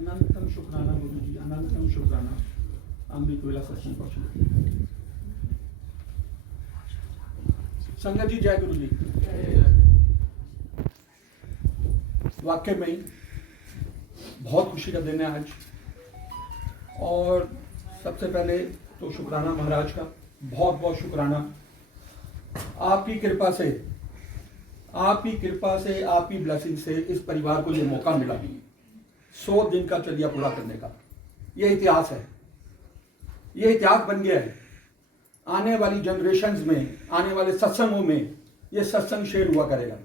अनंतम शुक्राना गुरु जी, अनंतम शुक्राना। अमृत वेला सत्संग पहुंचे। संगत जी जय गुरु जी। वाकई में ही बहुत खुशी का दिन है आज। और सबसे पहले तो शुक्राना महाराज का, बहुत बहुत शुक्राना। आपकी कृपा से, आपकी कृपा से, आपकी ब्लेसिंग से इस परिवार को ये मौका मिला 100 दिन का चर्या पूरा करने का। ये इतिहास है, ये इतिहास बन गया है। आने वाली जनरेशन्स में, आने वाले सत्संगों में ये सत्संग शेयर हुआ करेगा।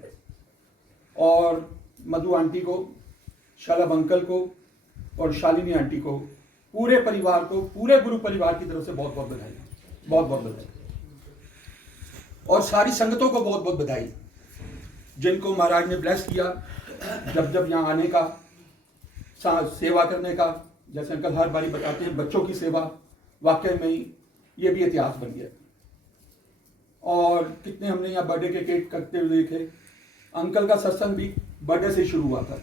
और मधु आंटी को, शलभ अंकल को और शालिनी आंटी को, पूरे परिवार को, पूरे गुरु परिवार की तरफ से बहुत बहुत बधाई, बहुत बहुत बधाई। और सारी संगतों को बहुत बहुत बधाई जिनको महाराज ने ब्लेस किया जब जब यहाँ आने का, सेवा करने का। जैसे अंकल हर बारी बताते हैं, बच्चों की सेवा, वाकई में ही ये भी इतिहास बन गया। और कितने हमने यहाँ बर्थडे के केक कटते हुए देखे। अंकल का सत्संग भी बर्थडे से शुरू हुआ था।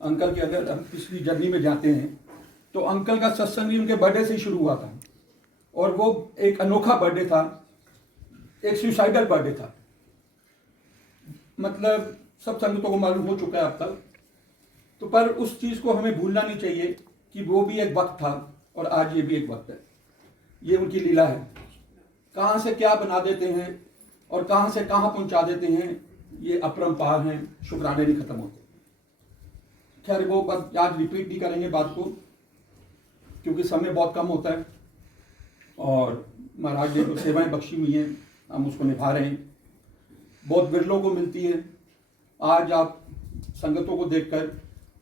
अंकल के अगर हम पिछली जर्नी में जाते हैं तो अंकल का सत्संग भी उनके बर्थडे से ही शुरू हुआ था। और वो एक अनोखा बर्थडे था, एक सुसाइडल बर्थडे था। मतलब सब संगतों को मालूम हो चुका है अब तक, तो पर उस चीज़ को हमें भूलना नहीं चाहिए कि वो भी एक वक्त था और आज ये भी एक वक्त है। ये उनकी लीला है। कहाँ से क्या बना देते हैं और कहाँ से कहाँ पहुँचा देते हैं, ये अपरंपार हैं, शुक्राने नहीं खत्म होते। खैर वो बात आज रिपीट नहीं करेंगे बात को, क्योंकि समय बहुत कम होता है। और महाराज ने जो सेवाएं बख्शी हुई हैं हम उसको निभा रहे हैं। बहुत विरलों को मिलती है। आज आप संगतों को देखकर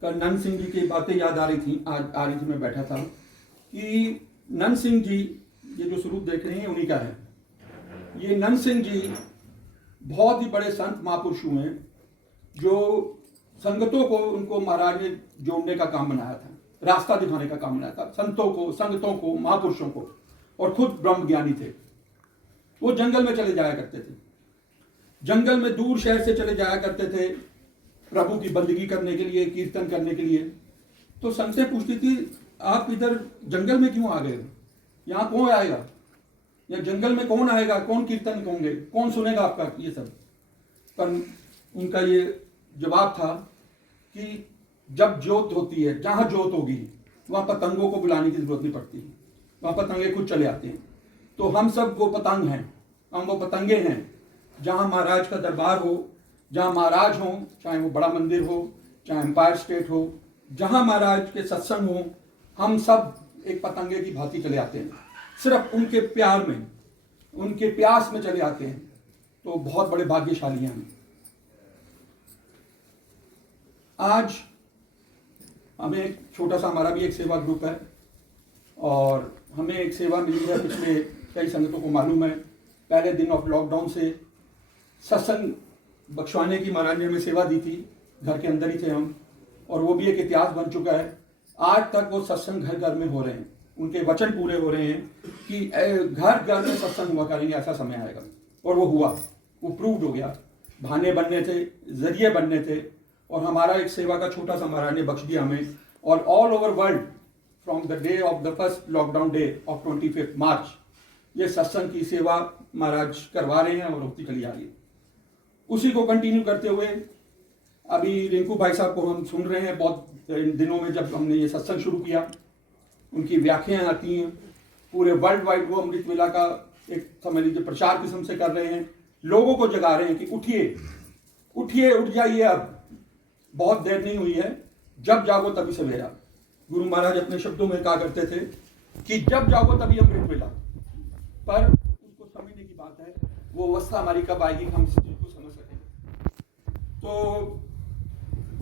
कल नंद सिंह जी की बातें याद आ रही थी। आज आ रही थी, मैं बैठा था कि नंद सिंह जी, ये जो स्वरूप देख रहे हैं उन्हीं का है। ये नंद सिंह जी बहुत ही बड़े संत महापुरुष हुए हैं, जो संगतों को, उनको महाराज ने जोड़ने का काम बनाया था, रास्ता दिखाने का काम बनाया था, संतों को, संगतों को, महापुरुषों को। और खुद ब्रह्म ज्ञानी थे। वो जंगल में चले जाया करते थे, जंगल में दूर शहर से चले जाया करते थे प्रभु की बंदगी करने के लिए, कीर्तन करने के लिए। तो संगतें पूछती थी, आप इधर जंगल में क्यों आ गए? यहाँ कौन आएगा? या जंगल में कौन आएगा? कौन कीर्तन होंगे? कौन सुनेगा आपका ये सब? पर उनका ये जवाब था कि जब ज्योत होती है, जहाँ ज्योत होगी वहाँ पतंगों को बुलाने की जरूरत नहीं पड़ती, वहाँ पतंगे खुद चले आते हैं। तो हम सब वो पतंग हैं, हम वो पतंगे हैं। जहाँ महाराज का दरबार हो, जहाँ महाराज हो, चाहे वो बड़ा मंदिर हो, चाहे एम्पायर स्टेट हो, जहाँ महाराज के सत्संग हो, हम सब एक पतंगे की भांति चले आते हैं। सिर्फ उनके प्यार में, उनके प्यास में चले आते हैं। तो बहुत बड़े भाग्यशाली हैं हम। आज हमें एक छोटा सा, हमारा भी एक सेवा ग्रुप है और हमें एक सेवा मिली है। पिछले कई संगतों को मालूम है, पहले दिन ऑफ लॉकडाउन से सत्संग बख्शवाने की महाराज ने हमें सेवा दी थी। घर के अंदर ही थे हम, और वो भी एक इतिहास बन चुका है। आज तक वो सत्संग घर घर में हो रहे हैं। उनके वचन पूरे हो रहे हैं कि घर घर में सत्संग हुआ करेंगे, ऐसा समय आएगा। और वो हुआ, वो प्रूव्ड हो गया। बहाने बनने थे, जरिए बनने थे। और हमारा एक सेवा का छोटा सा महाराज ने बख्श दिया हमें। और all over world from the day of the first lockdown day of 25 मार्च ये सत्संग की सेवा महाराज करवा रहे हैं और होती चली आ रही है। उसी को कंटिन्यू करते हुए अभी रिंकू भाई साहब को हम सुन रहे हैं। बहुत इन दिनों में जब हमने ये सत्संग शुरू किया, उनकी व्याख्याएं आती हैं। पूरे वर्ल्ड वाइड वो अमृत वेला का एक समझ लीजिए प्रचार किस्म से कर रहे हैं। लोगों को जगा रहे हैं कि उठिए, उठिए, उठ जाइए, अब बहुत देर नहीं हुई है, जब जागो तभी सवेरा। गुरु महाराज अपने शब्दों में कहा करते थे कि जब जागो तभी अमृत वेला। पर उसको समझने की बात है, वो अवस्था हमारी कब आएगी हम इस चीज को समझ सकें। तो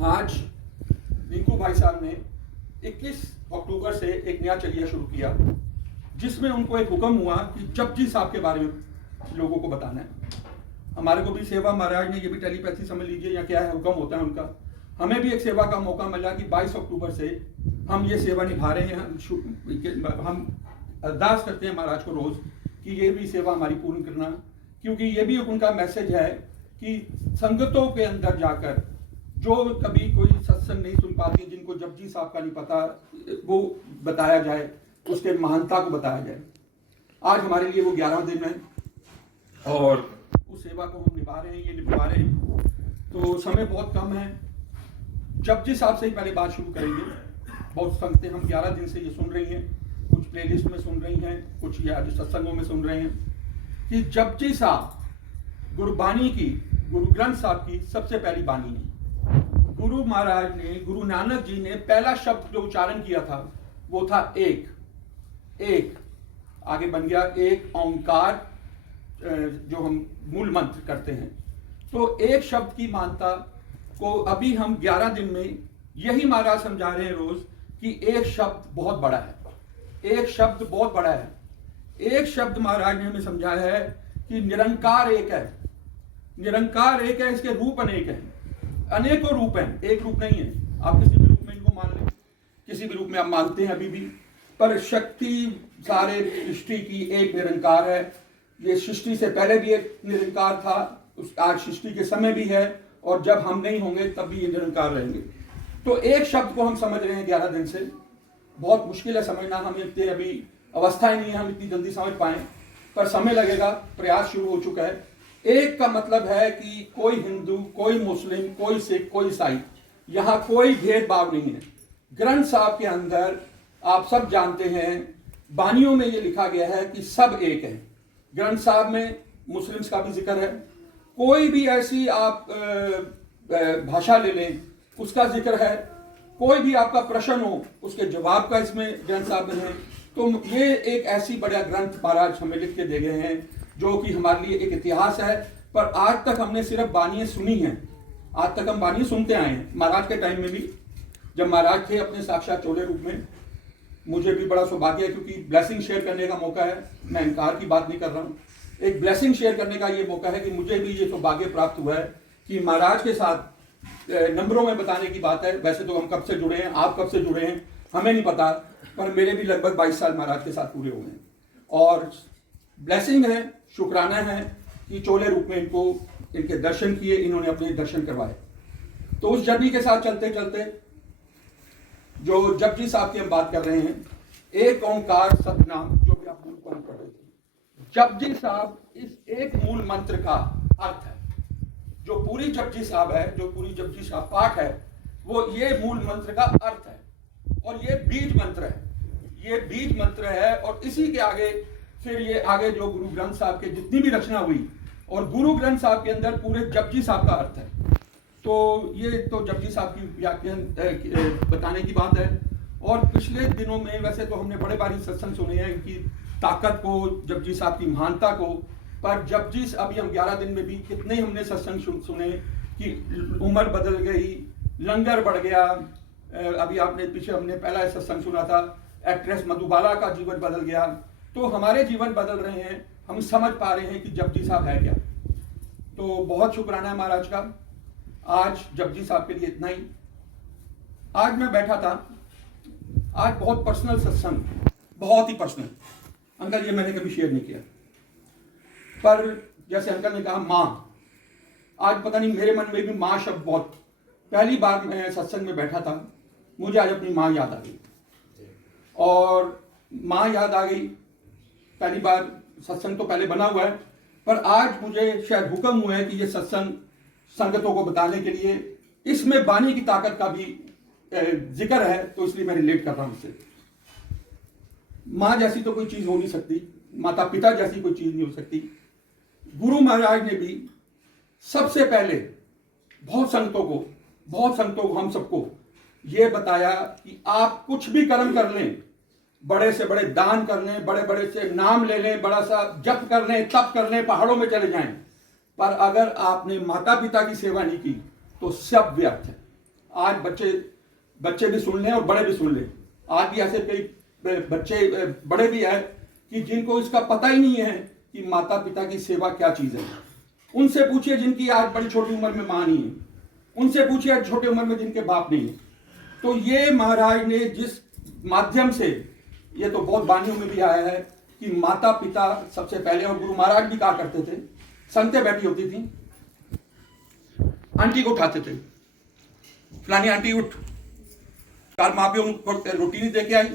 आज रिंकू भाई साहब ने 21 अक्टूबर से एक नया चलिया शुरू किया, जिसमें उनको एक हुक्म हुआ कि जपजी साहब के बारे में लोगों को बताना है। हमारे को भी सेवा महाराज ने, ये भी टेलीपैथी समझ लीजिए या क्या है, हुक्म होता है उनका। हमें भी एक सेवा का मौका मिला कि 22 अक्टूबर से हम ये सेवा निभा रहे हैं। हम अरदास करते हैं महाराज को रोज कि ये भी सेवा हमारी पूर्ण करना, क्योंकि ये भी उनका मैसेज है कि संगतों के अंदर जाकर जो कभी कोई सत्संग नहीं सुन पाती, जिनको जपजी साहब का नहीं पता, वो बताया जाए, उसके महानता को बताया जाए। आज हमारे लिए वो 11 दिन है और उस सेवा को हम निभा रहे हैं, ये निभा रहे हैं। तो समय बहुत कम है। जपजी साहब से ही पहले बात शुरू करेंगे। बहुत संगतें हम 11 दिन से ये सुन रही हैं, कुछ प्लेलिस्ट में सुन रही हैं, कुछ ये आज सत्संगों में सुन रहे हैं कि जपजी साहब गुरबानी की, गुरु ग्रंथ साहब की सबसे पहली बानी है। गुरु महाराज ने, गुरु नानक जी ने पहला शब्द जो उच्चारण किया था वो था एक। एक आगे बन गया एक ओंकार, जो हम मूल मंत्र करते हैं। तो एक शब्द की मानता को अभी हम 11 दिन में यही महाराज समझा रहे हैं रोज कि एक शब्द बहुत बड़ा है, एक शब्द बहुत बड़ा है। एक शब्द महाराज ने हमें समझाया है कि निरंकार एक है, निरंकार एक है, इसके रूप अनेक हैं, अनेकों रूप हैं, एक रूप नहीं है। आप किसी भी रूप में इनको मान लें, किसी भी रूप में आप मानते हैं अभी भी, पर शक्ति सारे सृष्टि की एक निरंकार है। ये सृष्टि से पहले भी एक निरंकार था, आज सृष्टि के समय भी है, और जब हम नहीं होंगे तब भी ये निरंकार रहेंगे। तो एक शब्द को हम समझ रहे हैं 11 दिन से। बहुत मुश्किल है समझना, हम इतने अभी अवस्था ही नहीं है हम इतनी जल्दी समझ पाए, पर समय लगेगा, प्रयास शुरू हो चुका है। एक का मतलब है कि कोई हिंदू, कोई मुस्लिम, कोई सिख, कोई ईसाई, यहाँ कोई भेदभाव नहीं है। ग्रंथ साहब के अंदर आप सब जानते हैं, बानियों में ये लिखा गया है कि सब एक है। ग्रंथ साहब में मुस्लिम्स का भी जिक्र है, कोई भी ऐसी आप भाषा ले लें उसका जिक्र है, कोई भी आपका प्रश्न हो उसके जवाब का इसमें ग्रंथ साहब में है। तो ये एक ऐसी बड़ा ग्रंथ महाराज हमें लिख के दे गए हैं जो कि हमारे लिए एक इतिहास है। पर आज तक हमने सिर्फ बानियाँ सुनी हैं, आज तक हम बानियाँ सुनते आए हैं। महाराज के टाइम में भी जब महाराज थे अपने साक्षात चोले रूप में, मुझे भी बड़ा सौभाग्य है क्योंकि ब्लेसिंग शेयर करने का मौका है, मैं इनकार की बात नहीं कर रहा हूँ, एक ब्लेसिंग शेयर करने का ये मौका है कि मुझे भी ये सौभाग्य प्राप्त हुआ है कि महाराज के साथ नंबरों में बताने की बात है। वैसे तो हम कब से जुड़े हैं, आप कब से जुड़े हैं हमें नहीं पता, पर मेरे भी लगभग 22 साल महाराज के साथ पूरे हुए हैं। और ब्लेसिंग है, शुक्राना है कि चोले रूप में इनको, इनके दर्शन किए, इन्होंने अपने दर्शन करवाए। तो उस जर्नी के साथ चलते चलते जो जपजी साहब की हम बात कर रहे हैं, एक ओंकार सतनाम, जो भी आप मूल को हम पढ़ रहे थे, जपजी साहब इस एक मूल मंत्र का अर्थ है। जो पूरी जपजी साहब है, जो पूरी जपजी साहब पाठ है, वो ये मूल मंत्र का अर्थ है और ये बीज मंत्र है, ये बीज मंत्र है। और इसी के आगे फिर ये आगे जो गुरु ग्रंथ साहब के जितनी भी रचना हुई, और गुरु ग्रंथ साहब के अंदर पूरे जपजी साहब का अर्थ है। तो ये तो जपजी साहब की व्याख्यान बताने की बात है। और पिछले दिनों में वैसे तो हमने बड़े बारी सत्संग सुने हैं इनकी ताकत को, जपजी साहब की महानता को, पर जपजी अभी हम 11 दिन में भी कितने ही हमने सत्संग सुने कि उम्र बदल गई, लंगर बढ़ गया। अभी आपने पीछे हमने पहला सत्संग सुना था, एक्ट्रेस मधुबाला का जीवन बदल गया। तो हमारे जीवन बदल रहे हैं, हम समझ पा रहे हैं कि जपजी साहब है क्या। तो बहुत शुक्राना है महाराज का। आज जपजी साहब के लिए इतना ही। आज मैं बैठा था, आज बहुत पर्सनल सत्संग, बहुत ही पर्सनल। अंकल ये मैंने कभी शेयर नहीं किया, पर जैसे अंकल ने कहा माँ, आज पता नहीं मेरे मन में भी माँ शब्द बहुत, पहली बार मैं सत्संग में बैठा था, मुझे आज अपनी माँ याद आ गई। और माँ याद आ गई, पहली बार सत्संग तो पहले बना हुआ है, पर आज मुझे शायद हुक्म हुआ है कि ये सत्संग संगतों को बताने के लिए, इसमें बानी की ताकत का भी जिक्र है, तो इसलिए मैं रिलेट कर रहा हूं इससे। माँ जैसी तो कोई चीज हो नहीं सकती, माता पिता जैसी कोई चीज नहीं हो सकती। गुरु महाराज ने भी सबसे पहले बहुत संतों को हम सबको ये बताया कि आप कुछ भी कर्म कर लें, बड़े से बड़े दान कर लें, बड़े बड़े से नाम ले लें, बड़ा सा जप कर लें, तप कर लें, पहाड़ों में चले जाएं, पर अगर आपने माता पिता की सेवा नहीं की तो सब व्यर्थ है। आज बच्चे भी सुन लें और बड़े भी सुन लें, आज भी ऐसे कई बच्चे बड़े भी हैं कि जिनको इसका पता ही नहीं है कि माता पिता की सेवा क्या चीज़ है। उनसे पूछिए जिनकी आज बड़ी छोटी उम्र में माँ नहीं है, उनसे पूछिए आज छोटी उम्र में जिनके बाप नहीं है। तो ये महाराज ने जिस माध्यम से, ये तो बहुत बानियों में भी आया है कि माता पिता सबसे पहले, और गुरु महाराज भी कहा करते थे, संगतें बैठी होती थी, आंटी को उठाते थे, फलानी आंटी उठ, कल माँ पे उनको रोटी नहीं दे के आई,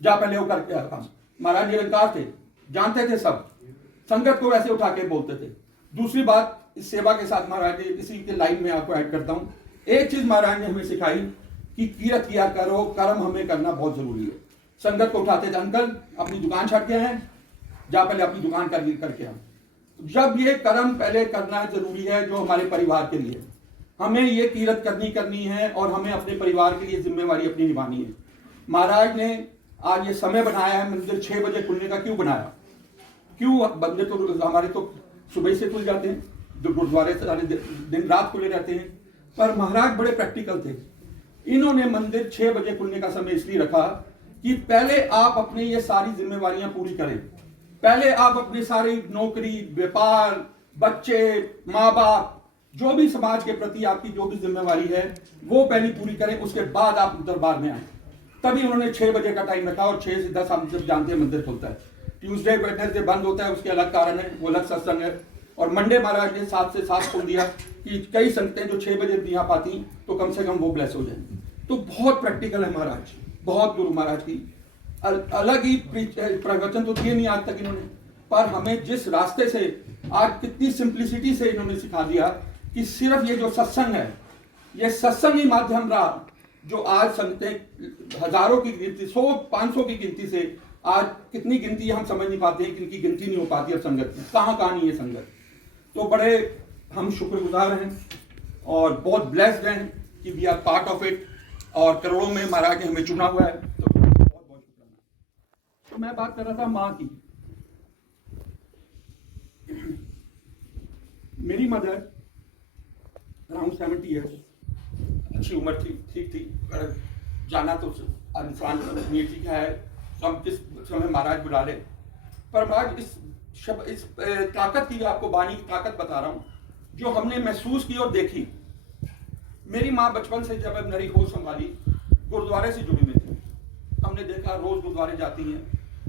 जा पहले वो करके आ काम। महाराज निरंकार थे, जानते थे सब, संगत को वैसे उठा के बोलते थे। दूसरी बात, इस सेवा के साथ महाराज ने इसी के लाइन में आपको ऐड करता हूँ, एक चीज महाराज ने हमें सिखाई कि किरत किया करो, कर्म हमें करना बहुत जरूरी है। संगत को उठाते थे, अंकल अपनी दुकान छाट के हैं, जा पहले अपनी दुकान करके आ। जब ये कर्म पहले करना जरूरी है जो हमारे परिवार के लिए, हमें ये किरत करनी है और हमें अपने परिवार के लिए जिम्मेवारी अपनी निभानी है। महाराज ने आज ये समय बनाया है मंदिर 6 बजे खुलने का, क्यों बनाया? क्यों? बंदे तो हमारे तो सुबह से खुल जाते हैं, गुरुद्वारे सारे दिन रात खुले रहते हैं, पर महाराज बड़े प्रैक्टिकल थे। इन्होंने मंदिर 6 बजे खुलने का समय इसलिए रखा कि पहले आप अपनी ये सारी जिम्मेवारियां पूरी करें, पहले आप अपनी सारी नौकरी, व्यापार, बच्चे, माँ बाप, जो भी समाज के प्रति आपकी जो भी जिम्मेवारी है वो पहले पूरी करें, उसके बाद आप दरबार में आए। तभी उन्होंने 6 बजे का टाइम रखा और 6 से 10 हम जब जानते हैं मंदिर खुलता है। ट्यूसडे वेडनेसडे बंद होता है, उसके अलग कारण है, वो अलग सत्संग है। और मंडे महाराज ने 7 से 7 खोल दिया कि कई संगतें जो 6 बजे नहीं आ पाती तो कम से कम वो ब्लेस हो जाए। तो बहुत प्रैक्टिकल है महाराज, बहुत गुरु महाराज की अलग ही प्रवचन तो दिए नहीं आज तक इन्होंने, पर हमें जिस रास्ते से आज कितनी सिंप्लिसिटी से इन्होंने सिखा दिया कि सिर्फ ये जो सत्संग है, ये सत्संग ही माध्यम रहा जो आज संगतें हजारों की गिनती, 100-500 की गिनती से आज कितनी गिनती हम समझ नहीं पाते हैं, किनकी गिनती नहीं हो पाती है संगत में, कहाँ नहीं है संगत। तो बड़े हम शुक्रगुजार हैं और बहुत ब्लेस्ड हैं कि we are part of it, और करोड़ों में महाराज ने हमें चुना हुआ है, तो बहुत बहुत शुक्रिया। तो मैं बात कर रहा था माँ की। मेरी मदर अराउंड 70 ईयर्स, अच्छी उम्र थी, ठीक थी, जाना तो इंसान ठीक है, हम किस समय महाराज बुला ले, पर महाराज इस ताकत की, आपको वाणी की ताकत बता रहा हूँ जो हमने महसूस की और देखी। मेरी माँ बचपन से जब मेरी होश संभाली गुरुद्वारे से जुड़ी हुई थी। हमने देखा रोज गुरुद्वारे जाती हैं,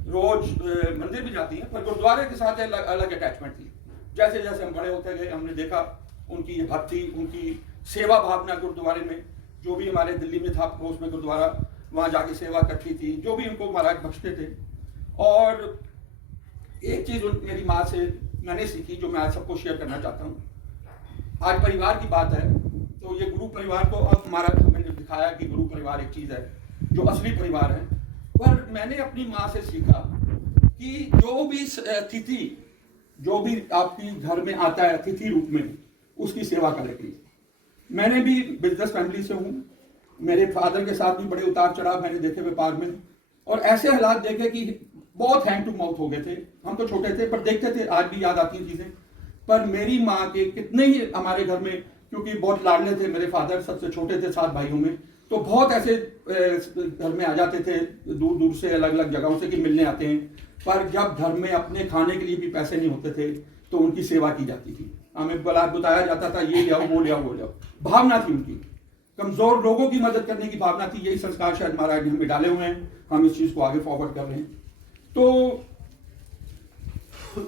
रोज मंदिर भी जाती हैं, पर गुरुद्वारे के साथ अलग अटैचमेंट थी। जैसे जैसे हम बड़े होते गए हमने देखा उनकी भक्ति, उनकी सेवा भावना गुरुद्वारे में, जो भी हमारे दिल्ली में था पड़ोस में गुरुद्वारा, वहाँ जाके सेवा करती थी, जो भी उनको महाराज बख्शते थे। और एक चीज मेरी माँ से मैंने सीखी जो मैं आज सबको शेयर करना चाहता हूँ। आज परिवार की बात है तो ये गुरु परिवार को अब हमारा मैंने दिखाया कि गुरु परिवार एक चीज है जो असली परिवार है, पर मैंने अपनी माँ से सीखा कि जो भी अतिथि, जो भी आपकी घर में आता है अतिथि रूप में, उसकी सेवा करेगी। मैंने भी बिजनेस फैमिली से हूँ, मेरे फादर के साथ भी बड़े उतार चढ़ाव मैंने देखे व्यापार में, और ऐसे हालात देखे कि बहुत हैंड टू माउथ हो गए थे। हम तो छोटे थे पर देखते थे, आज भी याद आती हैं चीजें। पर मेरी माँ के कितने ही हमारे घर में, क्योंकि बहुत लाडले थे मेरे फादर, सबसे छोटे थे 7 भाइयों में, तो बहुत ऐसे घर में आ जाते थे दूर दूर से, अलग अलग जगहों से कि मिलने आते हैं। पर जब घर में अपने खाने के लिए भी पैसे नहीं होते थे तो उनकी सेवा की जाती थी, हमें बताया जाता था ये ले आओ, वो ले आओ, वो ले आओ। भावना थी उनकी, कमजोर लोगों की मदद करने की भावना थी। यही संस्कार शायद महाराज ने हमें डाले हुए हैं, हम इस चीज को आगे फॉरवर्ड कर रहे हैं। तो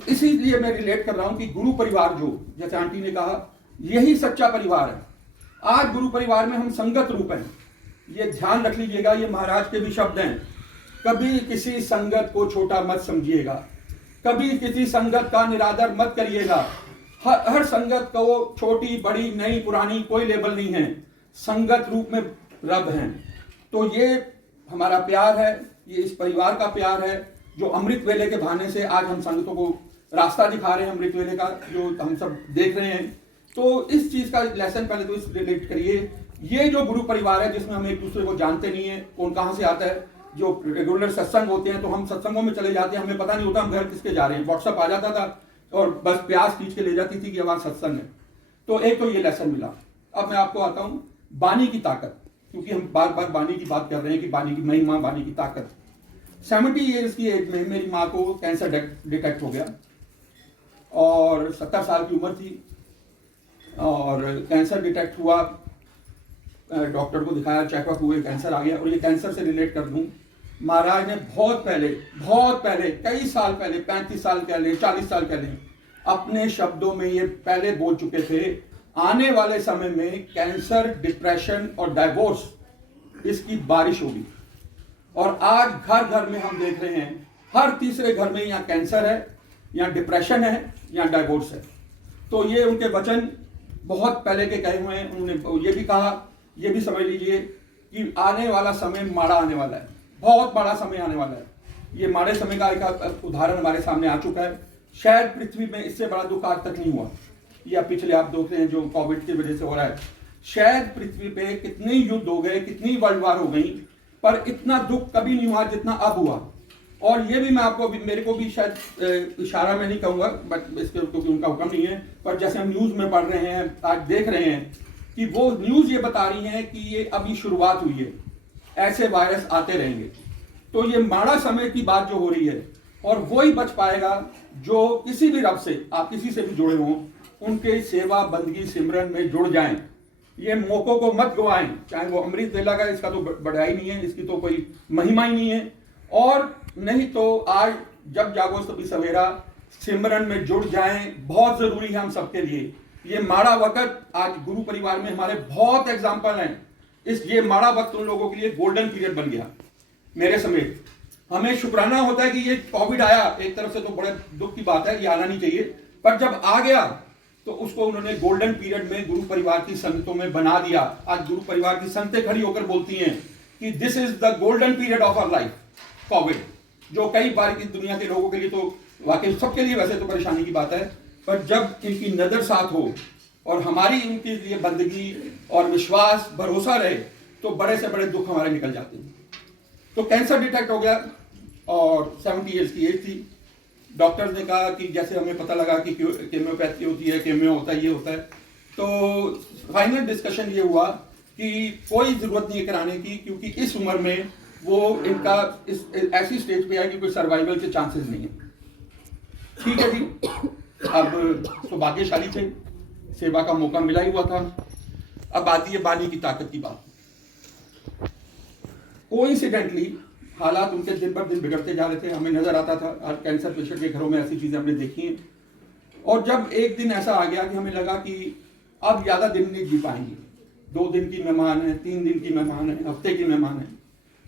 इसीलिए मैं रिलेट कर रहा हूं कि गुरु परिवार, जो जैसे आंटी ने कहा, यही सच्चा परिवार है। आज गुरु परिवार में हम संगत रूप हैं, ये ध्यान रख लीजिएगा, ये महाराज के भी शब्द हैं। कभी किसी संगत को छोटा मत समझिएगा, कभी किसी संगत का निरादर मत करिएगा। हर संगत को छोटी बड़ी नई पुरानी कोई लेबल नहीं है, संगत रूप में रब हैं। तो ये हमारा प्यार है, ये इस परिवार का प्यार है जो अमृत वेले के बहाने से आज हम संगतों को रास्ता दिखा रहे हैं, अमृत वेले का जो हम सब देख रहे हैं। तो इस चीज का लेसन पहले तो इस रिलेट करिए। ये जो गुरु परिवार है जिसमें हम एक दूसरे को जानते नहीं है, कौन कहाँ से आता है। जो रेगुलर सत्संग होते हैं तो हम सत्संगों में चले जाते हैं, हमें पता नहीं होता हम घर किसके जा रहे हैं। व्हाट्सएप आ जाता था और बस प्यास खींच के ले जाती थी कि हमारा सत्संग है। तो एक तो ये लेसन मिला। अब मैं आपको आता हूँ वाणी की ताकत, क्योंकि हम बार बार वाणी की बात कर रहे हैं कि वाणी की महिमा, वाणी की ताकत। 70 ईयर्स की एज में मेरी माँ को कैंसर डिटेक्ट हो गया और 70 साल की उम्र थी और कैंसर डिटेक्ट हुआ। डॉक्टर को दिखाया, चेकअप हुए, कैंसर आ गया। और ये कैंसर से रिलेट कर दूं, महाराज ने बहुत पहले कई साल पहले, 35 साल पहले, 40 साल पहले अपने शब्दों में ये पहले बोल चुके थे आने वाले समय में कैंसर, डिप्रेशन और डाइवोर्स, इसकी बारिश होगी। और आज घर घर में हम देख रहे हैं, हर तीसरे घर में या कैंसर है, या डिप्रेशन है, या डाइवोर्स है। तो ये उनके वचन बहुत पहले के कहे हुए हैं। उन्होंने ये भी कहा, ये भी समझ लीजिए कि आने वाला समय माड़ा आने वाला है, बहुत बड़ा समय आने वाला है। ये माड़े समय का एक उदाहरण हमारे सामने आ चुका है। शायद पृथ्वी में इससे बड़ा दुख आज तक नहीं हुआ। ये अब पिछले आप देख रहे हैं जो कोविड की वजह से हो रहा है। शायद पृथ्वी पे कितने युद्ध हो गए, कितनी वर्ल्ड वार हो गई, पर इतना दुख कभी नहीं हुआ जितना अब हुआ। और ये भी मैं आपको मेरे को भी शायद इशारा में नहीं कहूँगा, बट इसके क्योंकि उनका हुक्म नहीं है, पर जैसे हम न्यूज़ में पढ़ रहे हैं, आज देख रहे हैं कि वो न्यूज़ ये बता रही है कि ये अभी शुरुआत हुई है, ऐसे वायरस आते रहेंगे। तो ये माड़ा समय की बात जो हो रही है, और वही बच पाएगा जो किसी भी रब से, आप किसी से भी जुड़े हों, उनके सेवा बंदगी सिमरन में जुड़ जाएं। ये मौकों को मत गवाएं, चाहे वो अमृत वेला का, इसका तो बढ़ाई नहीं है, इसकी तो कोई महिमा ही नहीं है। और नहीं तो आज जब जागो तभी सवेरा, सिमरन में जुड़ जाएं, बहुत जरूरी है हम सबके लिए। ये माड़ा वक्त, आज गुरु परिवार में हमारे बहुत एग्जाम्पल हैं। ये माड़ा वक्त उन लोगों के लिए गोल्डन पीरियड बन गया, मेरे समेत। हमें शुक्राना होता है कि ये कोविड आया, एक तरफ से तो बड़े दुख की बात है, ये आना नहीं चाहिए, पर जब आ गया तो उसको उन्होंने गोल्डन पीरियड में गुरु परिवार की संगतों में बना दिया। आज गुरु परिवार की संगतें खड़ी होकर बोलती हैं कि this is the golden period of our life, Covid, जो कई बार की दुनिया के लोगों के लिए तो वाकई सबके लिए वैसे तो परेशानी की बात है, पर जब इनकी नजर साथ हो और हमारी इनके लिए बंदगी और विश्वास, भरोसा रहे, तो बड़े से बड़े दुख हमारे निकल जाते हैं। तो कैंसर डिटेक्ट हो गया और 70 ईयर्स की एज थी। डॉक्टर्स ने कहा कि जैसे हमें पता लगा कि केमियोपैथी होती है, केमियो होता है, ये होता है, तो फाइनल डिस्कशन ये हुआ कि कोई जरूरत नहीं है कराने की, क्योंकि इस उम्र में वो इनका ऐसी स्टेज पे है कि कोई सर्वाइवल के चांसेस नहीं है। ठीक है जी, अब तो भाग्यशाली थे, सेवा का मौका मिला ही हुआ था। अब आती है बानी की ताकत की बात। कोइंसिडेंटली हालात उनके दिन पर दिन बिगड़ते जा रहे थे, हमें नजर आता था। आज कैंसर पेशेंट के घरों में ऐसी चीजें हमने देखी हैं। और जब एक दिन ऐसा आ गया कि हमें लगा कि अब ज्यादा दिन नहीं जी पाएंगे, 2 दिन की मेहमान है, 3 दिन की मेहमान है, हफ्ते की मेहमान है,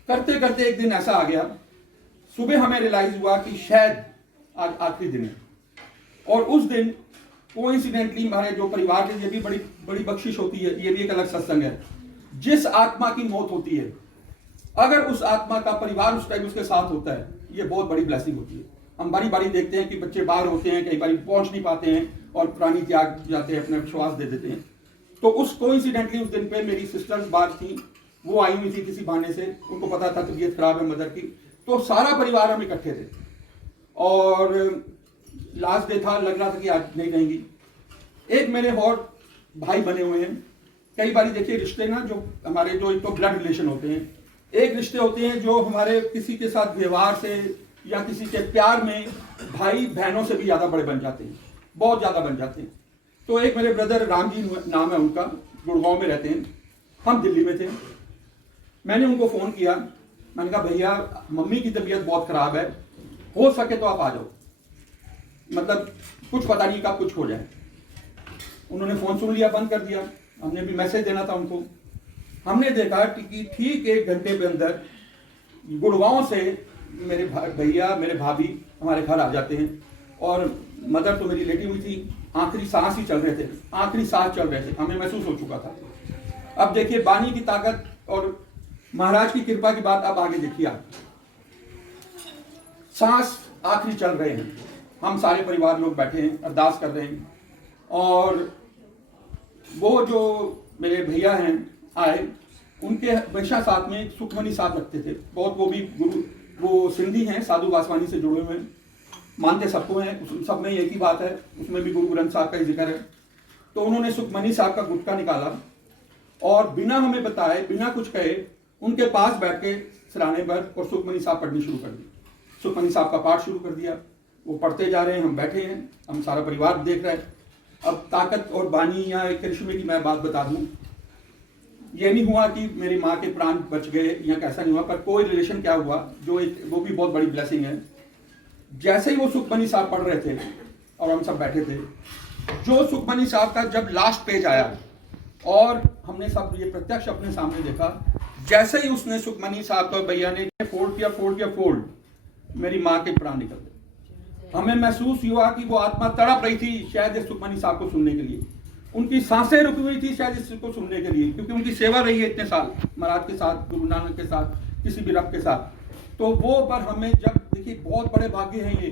करते करते एक दिन ऐसा आ गया, सुबह हमें रियलाइज हुआ कि शायद आज आखिरी दिन है। और उस दिन कोइंसिडेंटली हमारे जो परिवार के, ये भी बड़ी बड़ी बख्शिश होती है, ये भी एक अलग सत्संग है। जिस आत्मा की मौत होती है, अगर उस आत्मा का परिवार उस टाइम उसके साथ होता है, ये बहुत बड़ी ब्लेसिंग होती है। हम बारी बारी देखते हैं कि बच्चे बाहर होते हैं, कई बार पहुंच नहीं पाते हैं और प्राणी त्याग जाते हैं, अपने विश्वास दे देते हैं। तो उस कोइंसिडेंटली उस दिन पे मेरी सिस्टर्स बाहर थी, वो आई हुई थी किसी बहाने से, उनको पता था तबीयत खराब है मदर की, तो सारा परिवार हम इकट्ठे थे। और लास्ट डे था, लग रहा था कि आज नहीं रहेंगी। एक मेरे और भाई बने हुए हैं। कई बार देखिए रिश्ते ना, जो हमारे जो एक तो ब्लड रिलेशन होते हैं, एक रिश्ते होते हैं जो हमारे किसी के साथ व्यवहार से या किसी के प्यार में भाई बहनों से भी ज्यादा बड़े बन जाते हैं, बहुत ज्यादा बन जाते हैं। तो एक मेरे ब्रदर राम जी नाम है उनका, गुड़गांव में रहते हैं, हम दिल्ली में थे। मैंने उनको फोन किया, मैंने कहा भैया मम्मी की तबीयत बहुत खराब है, हो सके तो आप आ जाओ, मतलब कुछ पता नहीं कब कुछ हो जाए। उन्होंने फोन सुन लिया, बंद कर दिया। हमने भी मैसेज देना था उनको। हमने देखा कि ठीक 1 घंटे के अंदर गुड़गांव से मेरे भैया, मेरे भाभी हमारे घर आ जाते हैं। और मदर तो मेरी लेटी हुई थी, आखिरी सांस ही चल रहे थे, आखिरी सांस चल रहे थे, हमें महसूस हो चुका था। अब देखिए बानी की ताकत और महाराज की कृपा की बात। अब आगे देखिए आप, सांस आखिरी चल रहे हैं, हम सारे परिवार लोग बैठे हैं, अरदास कर रहे हैं। और वो जो मेरे भैया हैं आए, उनके हमेशा साथ में सुखमनी साथ रखते थे बहुत। वो भी गुरु, वो सिंधी हैं, साधु वासवानी से जुड़े हुए हैं, मानते सबको हैं, सब में एक ही बात है, उसमें भी गुरु ग्रंथ साहब का ही जिक्र है। तो उन्होंने सुखमनी साहब का गुटका निकाला और बिना हमें बताए, बिना कुछ कहे, उनके पास बैठ के सिराने पर और सुखमनी साहब पढ़नी शुरू कर दी। सुखमनी साहब का पाठ शुरू कर दिया, वो पढ़ते जा रहे हैं, हम बैठे हैं, हम सारा परिवार देख रहे हैं। अब ताकत और बानी या करिश्मे की मैं बात बता दूं, ये नहीं हुआ कि मेरी माँ के प्राण बच गए या कैसा नहीं हुआ, पर कोई रिलेशन क्या हुआ, जो वो भी बहुत बड़ी ब्लेसिंग है। जैसे ही वो सुखमनी साहब पढ़ रहे थे और हम सब बैठे थे, जो सुखमनी साहब का जब लास्ट पेज आया और हमने सब ये प्रत्यक्ष अपने सामने देखा, जैसे ही उसने सुखमनी साहब को भैया ने फोल्ड, मेरी माँ के प्राण निकल गए। हमें महसूस हुआ कि वो आत्मा तड़प रही थी शायद इस सुखमनी साहब को सुनने के लिए, उनकी सांसें रुकी हुई थी शायद इसको सुनने के लिए, क्योंकि उनकी सेवा रही है इतने साल महाराज के साथ, गुरु नानक के साथ, किसी भी रब के साथ। तो वो पर हमें जब देखिए बहुत बड़े भाग्य हैं ये,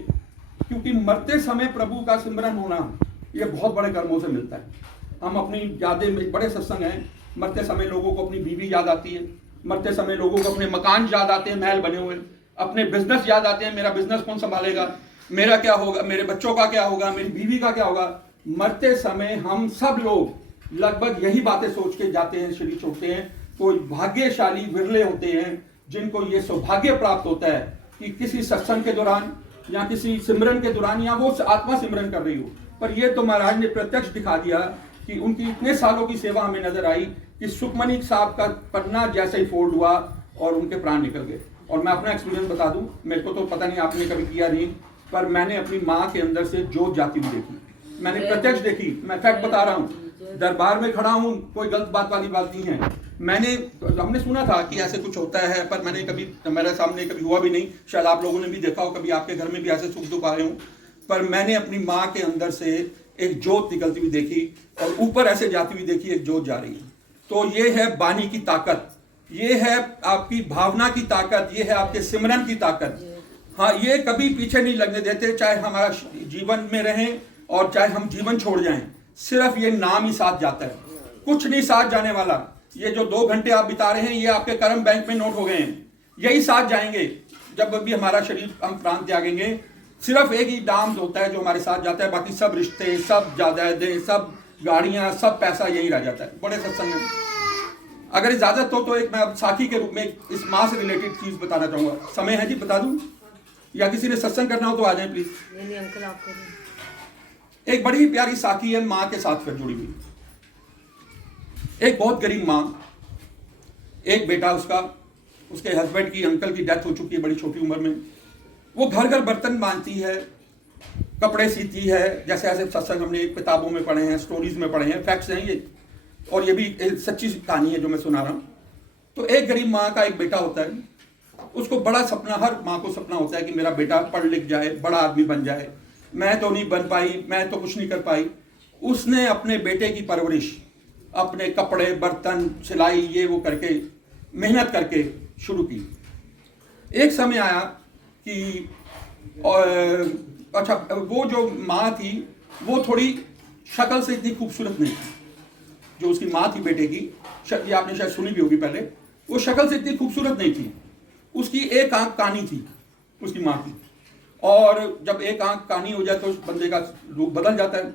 क्योंकि मरते समय प्रभु का सिमरन होना ये बहुत बड़े कर्मों से मिलता है। हम अपनी यादें में बड़े सत्संग हैं, मरते समय लोगों को अपनी बीवी याद आती है, मरते समय लोगों को अपने मकान याद आते हैं महल बने हुए, अपने बिजनेस याद आते हैं, मेरा बिजनेस कौन संभालेगा, मेरा क्या होगा, मेरे बच्चों का क्या होगा, मेरी बीवी का क्या होगा। मरते समय हम सब लोग लगभग यही बातें सोच के जाते हैं, शरीर छोड़ते हैं। कोई भाग्यशाली विरले होते हैं जिनको ये सौभाग्य प्राप्त होता है कि किसी सत्संग के दौरान या किसी सिमरन के दौरान या वो आत्मा सिमरन कर रही हो। पर ये तो महाराज ने प्रत्यक्ष दिखा दिया कि उनकी इतने सालों की सेवा हमें नजर आई कि सुखमनी साहब का पन्ना जैसे ही फोल्ड हुआ और उनके प्राण निकल गए। और मैं अपना एक्सपीरियंस बता दूं, मेरे को तो पता नहीं आपने कभी किया नहीं, पर मैंने अपनी माँ के अंदर से जोत जाती हुई देखी, मैंने प्रत्यक्ष देखी। मैं फैक्ट बता रहा हूँ, दरबार में खड़ा हूँ, कोई गलत बात वाली बात नहीं है। हमने सुना था कि ऐसे कुछ होता है, पर मैंने कभी, मेरे सामने कभी हुआ भी नहीं। शायद आप लोगों ने भी देखा हो, कभी आपके घर में भी ऐसे सुख दुख आए हों, पर मैंने अपनी माँ के अंदर से एक जोत निकलती हुई देखी और ऊपर ऐसे जाती हुई देखी, एक जोत जा रही है। तो ये है वाणी की ताकत, ये है आपकी भावना की ताकत, ये है आपके सिमरन की ताकत। हाँ, ये कभी पीछे नहीं लगने देते, चाहे हमारा जीवन में रहें और चाहे हम जीवन छोड़ जाएं, सिर्फ ये नाम ही साथ जाता है, कुछ नहीं साथ जाने वाला। ये जो 2 घंटे आप बिता रहे हैं, ये आपके कर्म बैंक में नोट हो गए हैं, यही साथ जाएंगे। जब भी हमारा शरीर, हम प्राण त्यागेंगे, सिर्फ एक ही नाम होता है जो हमारे साथ जाता है, बाकी सब रिश्ते, सब जायदादें, सब गाड़ियां, सब पैसा यही रह जाता है। बड़े सत्संग में अगर इजाजत हो तो एक मैं अब साखी के रूप में इस माँ से रिलेटेड चीज बताना चाहूंगा। समय है जी, बता दूं, या किसी ने सत्संग करना हो तो आ जाए प्लीज। नहीं अंकल, आप करें। एक बड़ी प्यारी साखी है माँ के साथ फिर जुड़ी हुई। एक बहुत गरीब माँ, एक बेटा उसका, उसके हस्बैंड की, अंकल की डेथ हो चुकी है बड़ी छोटी उम्र में। वो घर घर बर्तन बांधती है, कपड़े सीती है, जैसे ऐसे सत्संग हमने किताबों में पढ़े हैं, स्टोरीज में पढ़े हैं, फैक्ट्स हैं ये, और ये भी एक सच्ची कहानी है जो मैं सुना रहा हूँ। तो एक गरीब माँ का एक बेटा होता है, उसको बड़ा सपना, हर माँ को सपना होता है कि मेरा बेटा पढ़ लिख जाए, बड़ा आदमी बन जाए। मैं तो नहीं बन पाई, मैं तो कुछ नहीं कर पाई। उसने अपने बेटे की परवरिश अपने कपड़े, बर्तन, सिलाई, ये वो करके, मेहनत करके शुरू की। एक समय आया कि अच्छा, वो जो माँ थी वो थोड़ी शक्ल से इतनी खूबसूरत नहीं थी, जो उसकी माँ थी बेटे की, ये आपने शायद सुनी भी होगी पहले, वो शक्ल से इतनी खूबसूरत नहीं थी। उसकी एक आंख कानी थी उसकी माँ की, और जब एक आंख कानी हो जाए तो उस बंदे का रूप बदल जाता है।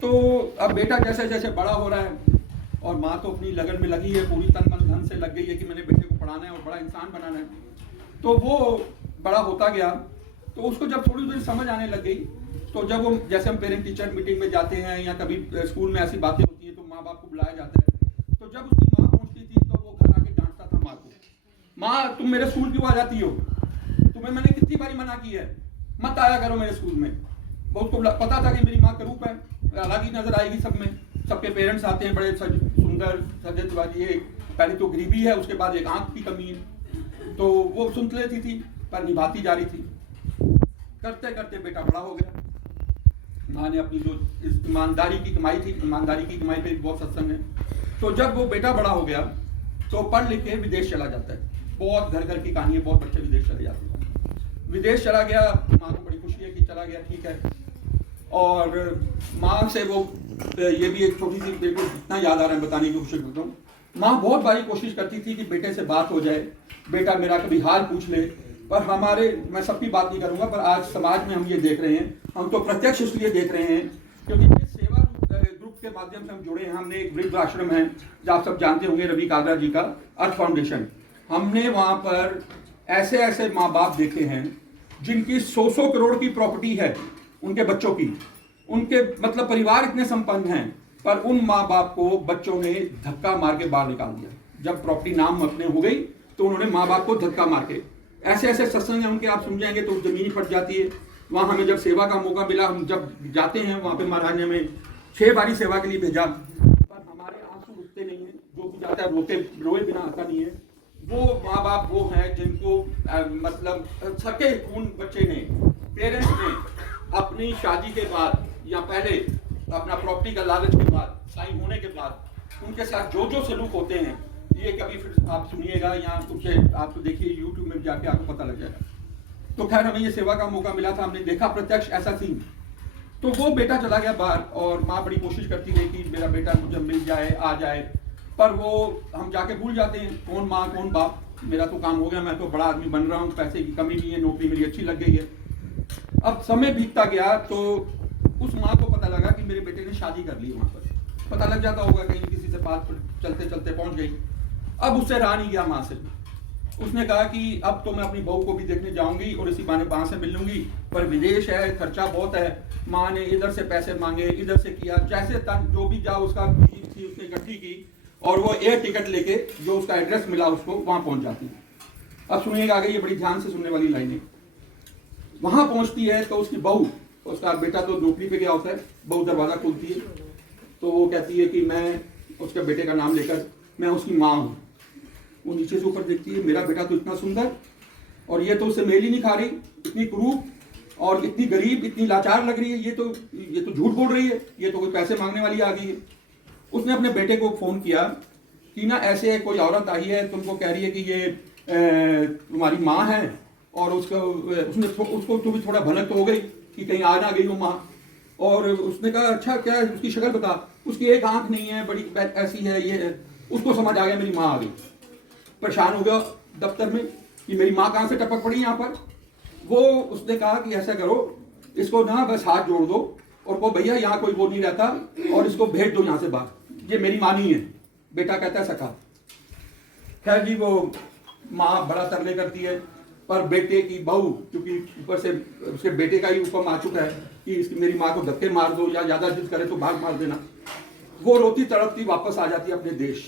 तो अब बेटा जैसे जैसे बड़ा हो रहा है और माँ तो अपनी लगन में लगी है, पूरी तन मन धन से लग गई है कि मैंने बेटे को पढ़ाना है और बड़ा इंसान बनाना है। तो वो बड़ा होता गया, तो उसको जब थोड़ी थोड़ी समझ आने लग गई, तो जब वो, जैसे हम पेरेंट टीचर मीटिंग में जाते हैं या कभी स्कूल में ऐसी बातें होती है तो माँ बाप को बुलाया जाता है, तो जब उसकी माँ पहुँचती थी तो वो घर आके डांटता था माँ को, माँ तुम मेरे स्कूल क्यों आ जाती हो, तुम्हें मैंने कितनी बारी मना की है, मत आया करो मेरे स्कूल में। बहुत को पता था कि मेरी माँ का रूप है, अलग ही नजर आएगी सब में, सबके पेरेंट्स आते हैं बड़े सुंदर सजे सवारी, ये पहले तो गरीबी है, उसके बाद एक आंख की कमी है। तो वो सुन लेती थी पर निभाती जा रही थी। करते करते बेटा बड़ा हो गया, माँ ने अपनी जो इस ईमानदारी की कमाई थी, ईमानदारी की कमाई पे बहुत सत्संग है। तो जब वो बेटा बड़ा हो गया तो पढ़ लिख के विदेश चला जाता है। बहुत घर घर की कहानी है, बहुत बच्चे विदेश चले जाते हैं। विदेश चला गया, माँ को बड़ी खुशी है कि चला गया, ठीक है। और माँ से वो, ये भी एक छोटी सी, बिल्कुल इतना याद आ रहा है बताने की कोशिश करता हूँ। माँ बहुत बारी कोशिश करती थी कि बेटे से बात हो जाए, बेटा मेरा कभी हाल पूछ ले, पर हमारे, मैं सबकी बात नहीं करूँगा, पर आज समाज में हम ये देख रहे हैं, हम तो प्रत्यक्ष इसलिए देख रहे हैं क्योंकि इस सेवा ग्रुप के माध्यम से हम जुड़े हैं। हमने एक वृद्ध आश्रम है जो आप सब जानते होंगे, रवि कागरा जी का, अर्थ फाउंडेशन। हमने वहाँ पर ऐसे ऐसे माँ बाप देखे हैं जिनकी 100 करोड़ की प्रॉपर्टी है उनके बच्चों की, उनके मतलब परिवार इतने संपन्न हैं, पर उन माँ बाप को बच्चों ने धक्का मार के बाहर निकाल दिया। जब प्रॉपर्टी नाम अपने हो गई तो उन्होंने माँ बाप को धक्का मार के, ऐसे ऐसे सत्संग हैं उनके, आप सुन जाएंगे तो जमीन फट जाती है। वहाँ हमें जब सेवा का मौका मिला, हम जब जाते हैं वहाँ पे महाराज ने हमें 6 बारी सेवा के लिए भेजा, पर हमारे आंसू रुकते नहीं हैं। जो भी जाता है रोए बिना आता नहीं है। वो माँ बाप वो हैं जिनको मतलब सके खून बच्चे ने, पेरेंट्स ने अपनी शादी के बाद या पहले अपना प्रॉपर्टी का लालच के बाद, साइन होने के बाद उनके साथ जो जो सलूक होते हैं, ये कभी फिर आप सुनिएगा या उसे आप देखिए यूट्यूब में जाके आपको पता लग जाएगा। तो खैर हमें ये सेवा का मौका मिला था, हमने देखा प्रत्यक्ष ऐसा सीन। तो वो बेटा चला गया बाहर और माँ बड़ी कोशिश करती रही कि मेरा बेटा मुझे मिल जाए, आ जाए, पर वो हम जाके भूल जाते हैं कौन माँ कौन बाप। मेरा तो काम हो गया, मैं तो बड़ा आदमी बन रहा हूँ, पैसे की कमी नहीं है, नौकरी मेरी अच्छी लग गई है। अब समय बीतता गया तो उस माँ को पता लगा कि मेरे बेटे ने शादी कर ली। वहाँ पर पता लग जाता होगा कहीं किसी से बात चलते चलते पहुँच गई। अब उससे रहा नहीं गया माँ से। उसने कहा कि अब तो मैं अपनी बहू को भी देखने जाऊंगी और इसी बहाने माँ से मिल लूंगी, पर विदेश है, खर्चा बहुत है। माँ ने इधर से पैसे मांगे, इधर से किया, जैसे तक जो भी जा उसका थी उसने इकट्ठी की और वो एयर टिकट लेके जो उसका एड्रेस मिला उसको वहाँ पहुँच जाती। अब सुनिएगा आगे, ये बड़ी ध्यान से सुनने वाली लाइनें। वहाँ पहुँचती है तो उसकी बहू, उसका बेटा तो नौकरी पे गया होता है, बहू दरवाज़ा खोलती है तो वो कहती है कि मैं उसके बेटे का नाम लेकर, मैं उसकी माँ हूँ। वो नीचे से ऊपर देखती है, मेरा बेटा तो इतना सुंदर और ये तो उससे मेल ही नहीं खा रही, इतनी क्रूप और इतनी गरीब, इतनी लाचार लग रही है, ये तो झूठ बोल रही है, ये तो कोई पैसे मांगने वाली आ गई है। उसने अपने बेटे को फ़ोन किया कि ना ऐसे कोई औरत आई है, तुमको कह रही है कि ये तुम्हारी माँ है और उसको तो भी थोड़ा भनक तो हो गई कि कहीं आ ना गई वो माँ। और उसने कहा अच्छा क्या है, उसकी शक्ल बता। उसकी एक आंख नहीं है, बड़ी ऐसी है, ये है। उसको समझ आ गया मेरी माँ आ गई। परेशान हो गया दफ्तर में कि मेरी माँ कहाँ से टपक पड़ी यहाँ पर। वो उसने कहा कि ऐसा करो, इसको ना बस हाथ जोड़ दो और को भैया यहाँ कोई वो नहीं रहता और इसको भेज दो यहाँ से बाहर, ये मेरी माँ नहीं है। बेटा कहता है सका। खैर जी, वो माँ बड़ा तरले करती है, पर बेटे की बहू क्योंकि ऊपर से उसके बेटे का ही हुक्म आ चुका है कि इसकी मेरी माँ को धक्के मार दो या ज़्यादा जिद करे तो भाग मार देना। वो रोती तड़पती वापस आ जाती है अपने देश।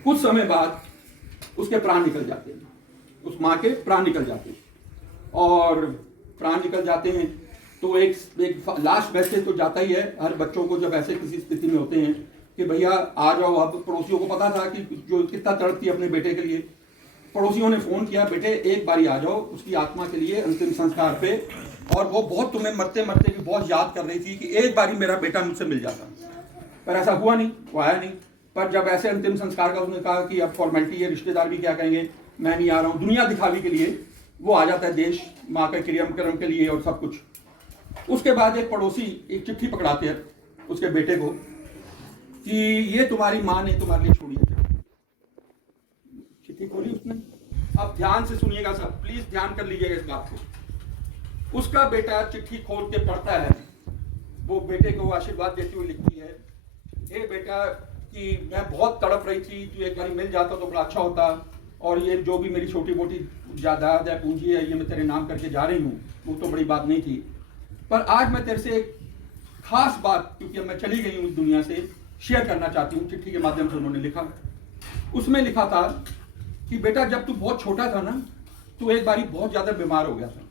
कुछ समय बाद उसके प्राण निकल जाते हैं, उस माँ के प्राण निकल जाते हैं। और प्राण निकल जाते हैं तो एक लास्ट मैसेज तो जाता ही है हर बच्चों को जब ऐसे किसी स्थिति में होते हैं कि भैया आ जाओ। अब पड़ोसियों को पता था कि जो कितना तड़पती है अपने बेटे के लिए। पड़ोसियों ने फ़ोन किया, बेटे एक बारी आ जाओ उसकी आत्मा के लिए अंतिम संस्कार पे। और वो बहुत तुम्हें मरते मरते भी बहुत याद कर रही थी कि एक बारी मेरा बेटा मुझसे मिल जाता, पर ऐसा हुआ नहीं, वो आया नहीं। पर जब ऐसे अंतिम संस्कार का उसने कहा कि अब फॉर्मेलिटी है, रिश्तेदार भी क्या कहेंगे, मैं नहीं आ रहा हूँ, दुनिया दिखावी के लिए वो आ जाता है देश माँ के क्रियाक्रम के लिए और सब कुछ। उसके बाद एक पड़ोसी एक चिट्ठी पकड़ाते हैं उसके बेटे को कि ये तुम्हारी माँ ने तुम्हारे लिए छोड़ी है। चिट्ठी खोली उसने। अब ध्यान से सुनिएगा सब, प्लीज ध्यान कर लीजिएगा इस बात को। उसका बेटा चिट्ठी खोल के पढ़ता है, वो बेटे को आशीर्वाद देती हुई लिखती है, हे बेटा कि मैं बहुत तड़प रही थी, तू एक बार मिल जाता तो बड़ा अच्छा होता, और ये जो भी मेरी छोटी मोटी जायदाद है, पूंजी है, ये मैं तेरे नाम करके जा रही हूँ, वो तो बड़ी बात नहीं थी, पर आज मैं तेरे से एक खास बात, क्योंकि मैं चली गई हूँ इस दुनिया से, शेयर करना चाहती हूँ। चिट्ठी के माध्यम से उन्होंने लिखा। उसमें लिखा था कि बेटा जब तू बहुत छोटा था ना, तो एक बारी बहुत ज़्यादा बीमार हो गया था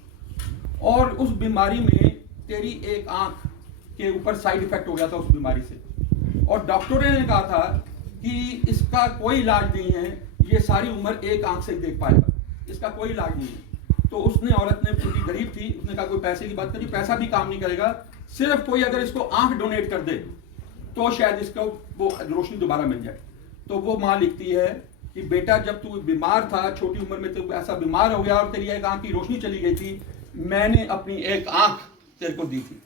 और उस बीमारी में तेरी एक आंख के ऊपर साइड इफेक्ट हो गया था उस बीमारी से, और डॉक्टरों ने कहा था कि इसका कोई इलाज नहीं है, ये सारी उम्र एक आंख से देख पाएगा, इसका कोई इलाज नहीं है। तो उसने, औरत ने, क्योंकि गरीब थी, उसने कहा कोई पैसे की बात करी, पैसा भी काम नहीं करेगा, सिर्फ कोई अगर इसको आंख डोनेट कर दे तो शायद इसको वो रोशनी दोबारा मिल जाए। तो वो माँ लिखती है कि बेटा जब तू बीमार था, छोटी उम्र में तू ऐसा बीमार हो गया और तेरी एक आंख की रोशनी चली गई थी, मैंने अपनी एक आंख तेरे को दी थी।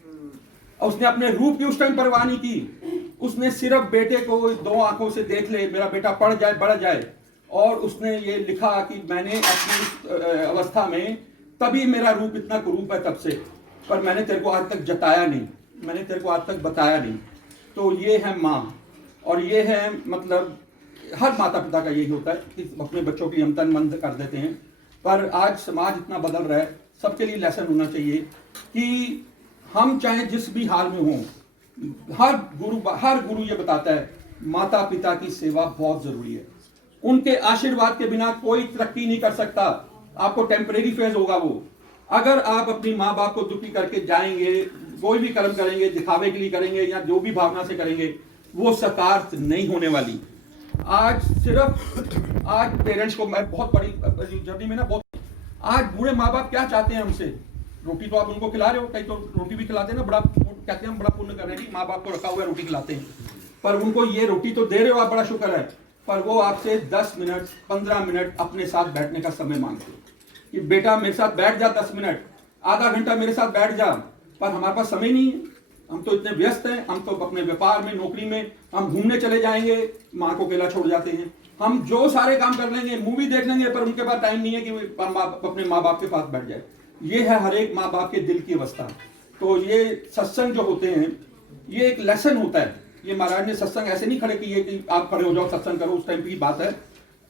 और उसने अपने रूप की उस टाइम परवाह नहीं की, उसने सिर्फ बेटे को दो आंखों से देख ले, मेरा बेटा पढ़ जाए बढ़ जाए। और उसने ये लिखा कि मैंने अपनी अवस्था में, तभी मेरा रूप इतना कुरूप है तब से, पर मैंने तेरे को आज तक जताया नहीं, मैंने तेरे को आज तक बताया नहीं। तो ये है माँ, और ये है मतलब हर माता पिता का यही होता है कि अपने बच्चों की हम तन मन धन देते हैं। पर आज समाज इतना बदल रहा है, सबके लिए लेसन होना चाहिए कि हम चाहे जिस भी हाल में हों, हर गुरु ये बताता है माता पिता की सेवा बहुत जरूरी है। उनके आशीर्वाद के बिना कोई तरक्की नहीं कर सकता। आपको टेम्परेरी फेज होगा वो, अगर आप अपनी माँ बाप को दुखी करके जाएंगे, कोई भी कर्म करेंगे दिखावे के लिए करेंगे या जो भी भावना से करेंगे, वो सकारात्मक नहीं होने वाली। आज पेरेंट्स को मैं बहुत बड़ी जर्नी में ना, बहुत आज बूढ़े माँ बाप क्या चाहते हैं हमसे, रोटी तो आप उनको खिला रहे हो, कहीं तो रोटी भी खिलाते हैं ना, बड़ा कहते हैं हम बड़ा पुण्य कर रहे हैं, माँ बाप को रखा हुआ है रोटी खिलाते हैं, पर उनको ये रोटी तो दे रहे हो आप, बड़ा शुक्र है, पर वो आपसे 10 मिनट 15 मिनट अपने साथ बैठने का समय मांगते हो कि बेटा मेरे साथ बैठ जा 10 मिनट, आधा घंटा मेरे साथ बैठ जा, पर हमारे पास समय नहीं है, हम तो इतने व्यस्त हैं, हम तो अपने व्यापार में, नौकरी में, हम घूमने चले जाएंगे, माँ को अकेला छोड़ जाते हैं, हम जो सारे काम कर लेंगे, मूवी देख लेंगे, पर उनके पास टाइम नहीं है कि अपने माँ बाप के पास बैठ जाए। ये है हर एक माँ बाप के दिल की अवस्था। तो ये सत्संग जो होते हैं, ये एक लेसन होता है। ये महाराज ने सत्संग ऐसे नहीं खड़े किए कि आप खड़े हो जाओ सत्संग करो, उस टाइप की बात है,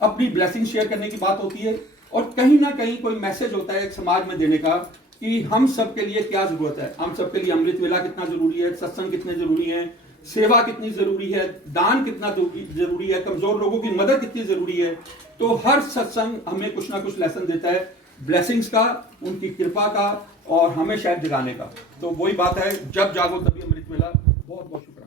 अपनी ब्लेसिंग शेयर करने की बात होती है, और कहीं ना कहीं कोई मैसेज होता है एक समाज में देने का कि हम सब के लिए क्या जरूरत है, हम सब के लिए अमृत वेला कितना जरूरी है, सत्संग कितने जरूरी है, सेवा कितनी जरूरी है, दान कितना जरूरी है, कमजोर लोगों की मदद कितनी जरूरी है। तो हर सत्संग हमें कुछ ना कुछ लेसन देता है, ब्लेसिंग्स का, उनकी कृपा का, और हमें शायद दिखाने का। तो वही बात है, जब जागो तभी अमृत वेला। बहुत बहुत शुक्रिया।